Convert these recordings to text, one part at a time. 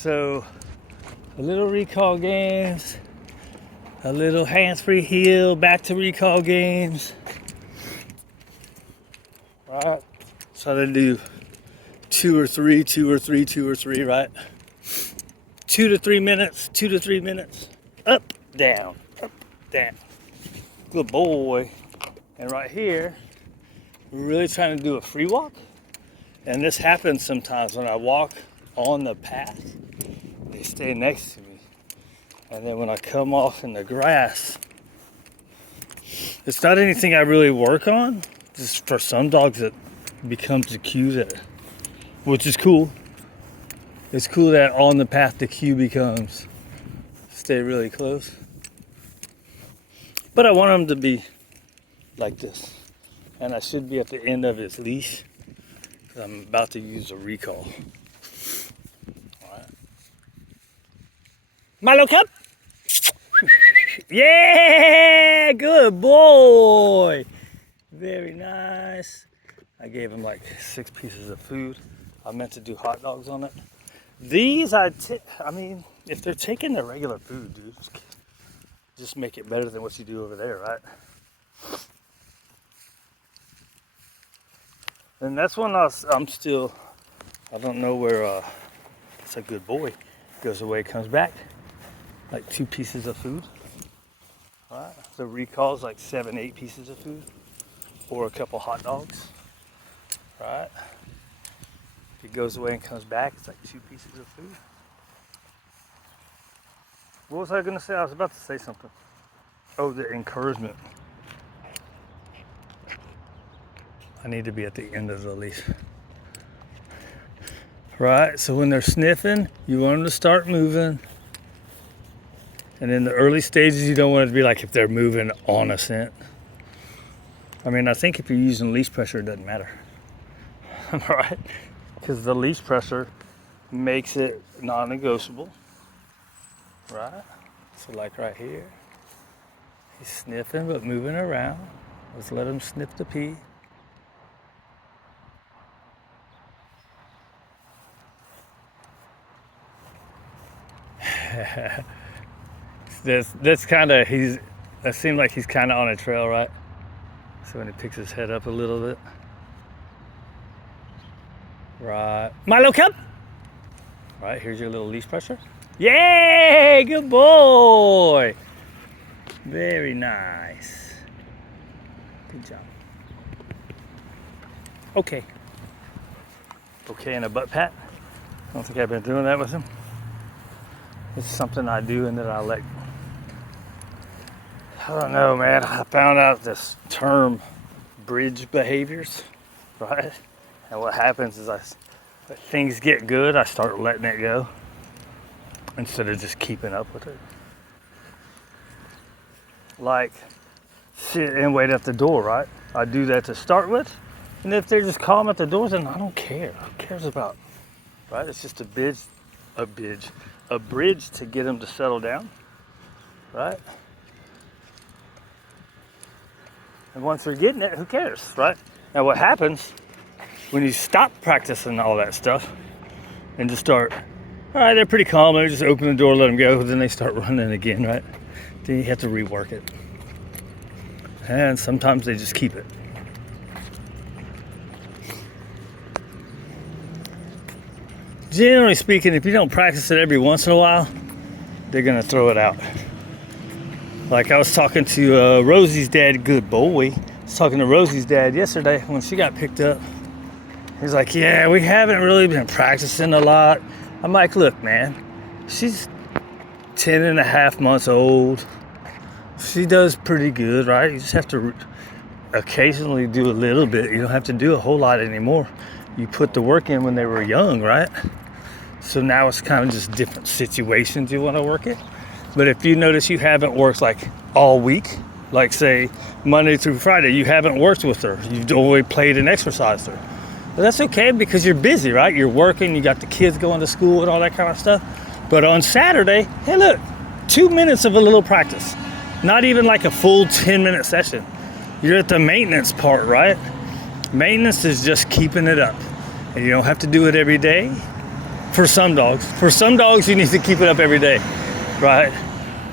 So a little recall games, a little hands-free heel, back to recall games. Right? So they do two or three, right? 2 to 3 minutes, up, down, up, down. Good boy. And right here, we're really trying to do a free walk. And this happens sometimes when I walk on the path, they stay next to me. And then when I come off in the grass, it's not anything I really work on. Just for some dogs it becomes the cue that, which is cool. It's cool that on the path the cue becomes stay really close. But I want him to be like this. And I should be at the end of his leash. I'm about to use a recall. Alright. Milo, come! Yeah! Good boy! Very nice. I gave him like 6 pieces of food. I meant to do hot dogs on it. These, I mean, if they're taking their regular food, dude, just make it better than what you do over there, right? And that's when I'm still, I don't know where, it's a good boy. Goes away, comes back. Like 2 pieces of food. Right? The recall's like 7, 8 pieces of food. Or a couple hot dogs. Right? If he goes away and comes back, it's like 2 pieces of food. What was I gonna say? I was about to say something. Oh, the encouragement. I need to be at the end of the leash. Right, so when they're sniffing, you want them to start moving. And in the early stages, you don't want it to be like if they're moving on a scent. I mean, I think if you're using leash pressure, it doesn't matter. Right? Because the leash pressure makes it non-negotiable. Right? So like right here, he's sniffing but moving around. Let's let him sniff the pee. That's kind of, it seemed like he's kind of on a trail, right? So when he picks his head up a little bit. Right. Milo, come! Right, here's your little leash pressure. Yay! Good boy! Very nice. Good job. Okay. Okay, and a butt pat. I don't think I've been doing that with him. It's something I do and that I like. I don't know, man. I found out this term, bridge behaviors, right? And what happens is if things get good, I start letting it go instead of just keeping up with it. Like, sit and wait at the door, right? I do that to start with. And if they're just calm at the doors, then I don't care. Who cares about, right? It's just a bridge to get them to settle down, right? And once they're getting it, who cares, right? Now what happens when you stop practicing all that stuff and just start, all right, they're pretty calm, they just open the door, let them go, then they start running again, right? Then you have to rework it. And sometimes they just keep it. Generally speaking, if you don't practice it every once in a while, they're gonna throw it out. Like I was talking to Rosie's dad, good boy. I was talking to Rosie's dad yesterday when she got picked up. He's like, yeah, we haven't really been practicing a lot. I'm like, look, man, she's 10 and a half months old. She does pretty good, right? You just have to occasionally do a little bit. You don't have to do a whole lot anymore. You put the work in when they were young, right? So now it's kind of just different situations you want to work it. But if you notice you haven't worked like all week, like say Monday through Friday, you haven't worked with her. You've only played and exercised her. But that's okay because you're busy, right? You're working, you got the kids going to school and all that kind of stuff. But on Saturday, hey look, 2 minutes of a little practice. Not even like a full 10-minute session. You're at the maintenance part, right? Maintenance is just keeping it up. And you don't have to do it every day. For some dogs. For some dogs, you need to keep it up every day, right?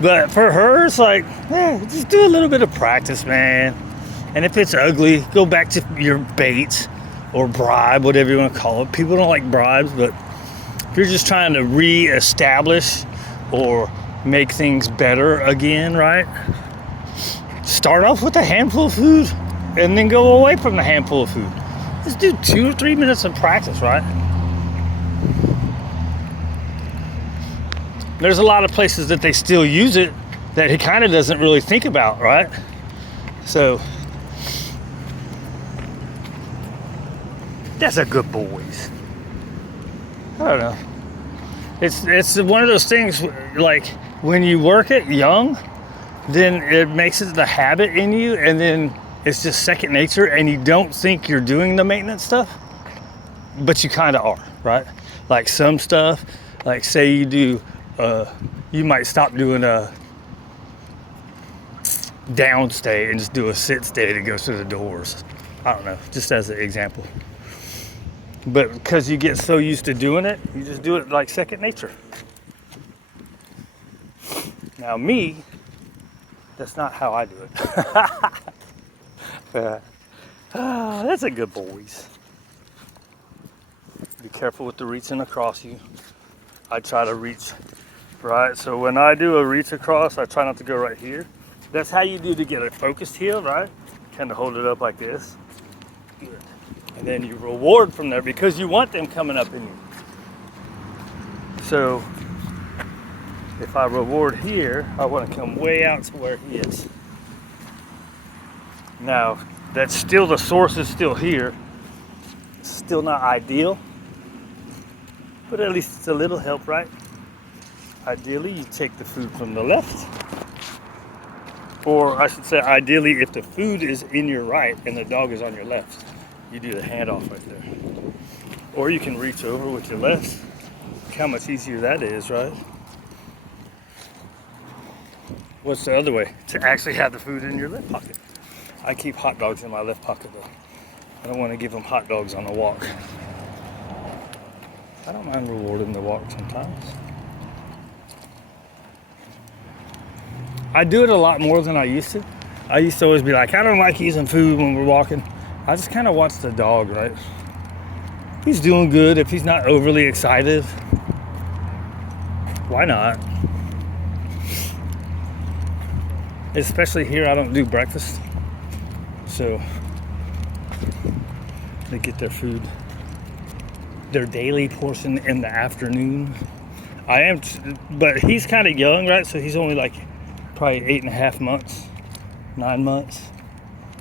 But for her, it's like, just do a little bit of practice, man. And if it's ugly, go back to your baits or bribe, whatever you want to call it. People don't like bribes, but if you're just trying to re-establish or make things better again, right? Start off with a handful of food and then go away from the handful of food. Just do 2 or 3 minutes of practice, right? There's a lot of places that they still use it that he kind of doesn't really think about, right? So that's a good boys. I don't know. It's one of those things, like when you work it young, then it makes it the habit in you, and then it's just second nature, and you don't think you're doing the maintenance stuff, but you kind of are, right? Like some stuff, like say you do, you might stop doing a down stay and just do a sit stay that goes through the doors. I don't know, just as an example. But because you get so used to doing it, you just do it like second nature. Now me, that's not how I do it. That's a good boys. Be careful with the reaching across you. I try to reach, right? So when I do a reach across, I try not to go right here. That's how you do to get a focused heel, right? Kind of hold it up like this. Good. And then you reward from there because you want them coming up in you. So if I reward here, I want to come way out to where he is. Now, that's still, the source is still here. It's still not ideal, but at least it's a little help, right? Ideally, you take the food from the left. Or I should say, ideally, if the food is in your right and the dog is on your left, you do the handoff right there. Or you can reach over with your left. Look how much easier that is, right? What's the other way? To actually have the food in your left pocket. I keep hot dogs in my left pocket though. I don't want to give them hot dogs on the walk. I don't mind rewarding the walk sometimes. I do it a lot more than I used to. I used to always be like, I don't like using food when we're walking. I just kind of watch the dog, right? If he's doing good, if he's not overly excited, why not? Especially here, I don't do breakfast. So they get their food, their daily portion in the afternoon. But he's kind of young, right? So he's only like probably 8.5 months, 9 months.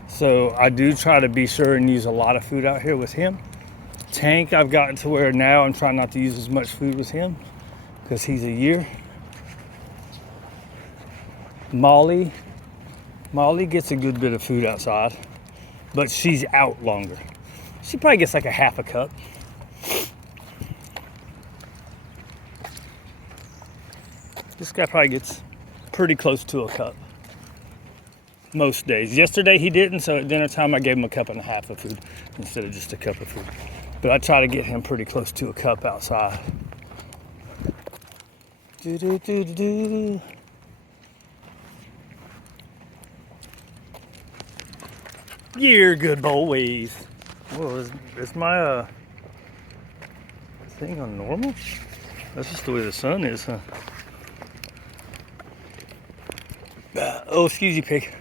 So I do try to be sure and use a lot of food out here with him. Tank, I've gotten to where now I'm trying not to use as much food with him because he's a year. Molly gets a good bit of food outside, but she's out longer. She probably gets like a half a cup. This guy probably gets pretty close to a cup most days. Yesterday he didn't, so at dinner time I gave him a cup and a half of food instead of just a cup of food. But I try to get him pretty close to a cup outside. You're good boys. Whoa, is my thing on normal? That's just the way the sun is, huh? Oh, excuse you, pig.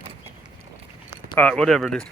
All right, whatever it is.